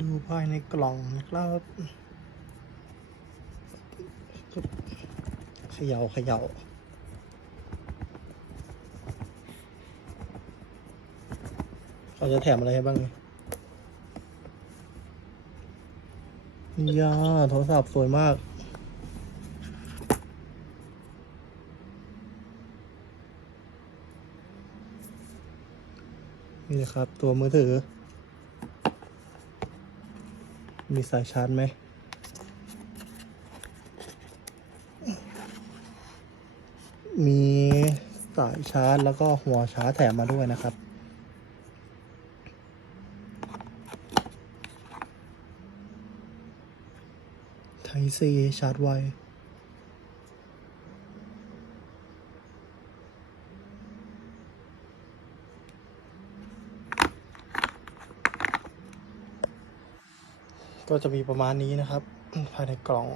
ดูภายในกล่องนะครับเขย่าเขย่าเขาจะแถมอะไรให้บ้างเนี่ยยาโทรศัพท์สวยมากนี่นะครับ ตัวมือถือ มีสายชาร์จไหมมีสายชาร์จแล้วก็หัวชาร์จแถมมาด้วยนะครับ ไทซีชาร์จไว ก็จะมีประมาณนี้นะครับ ภายในกล่อง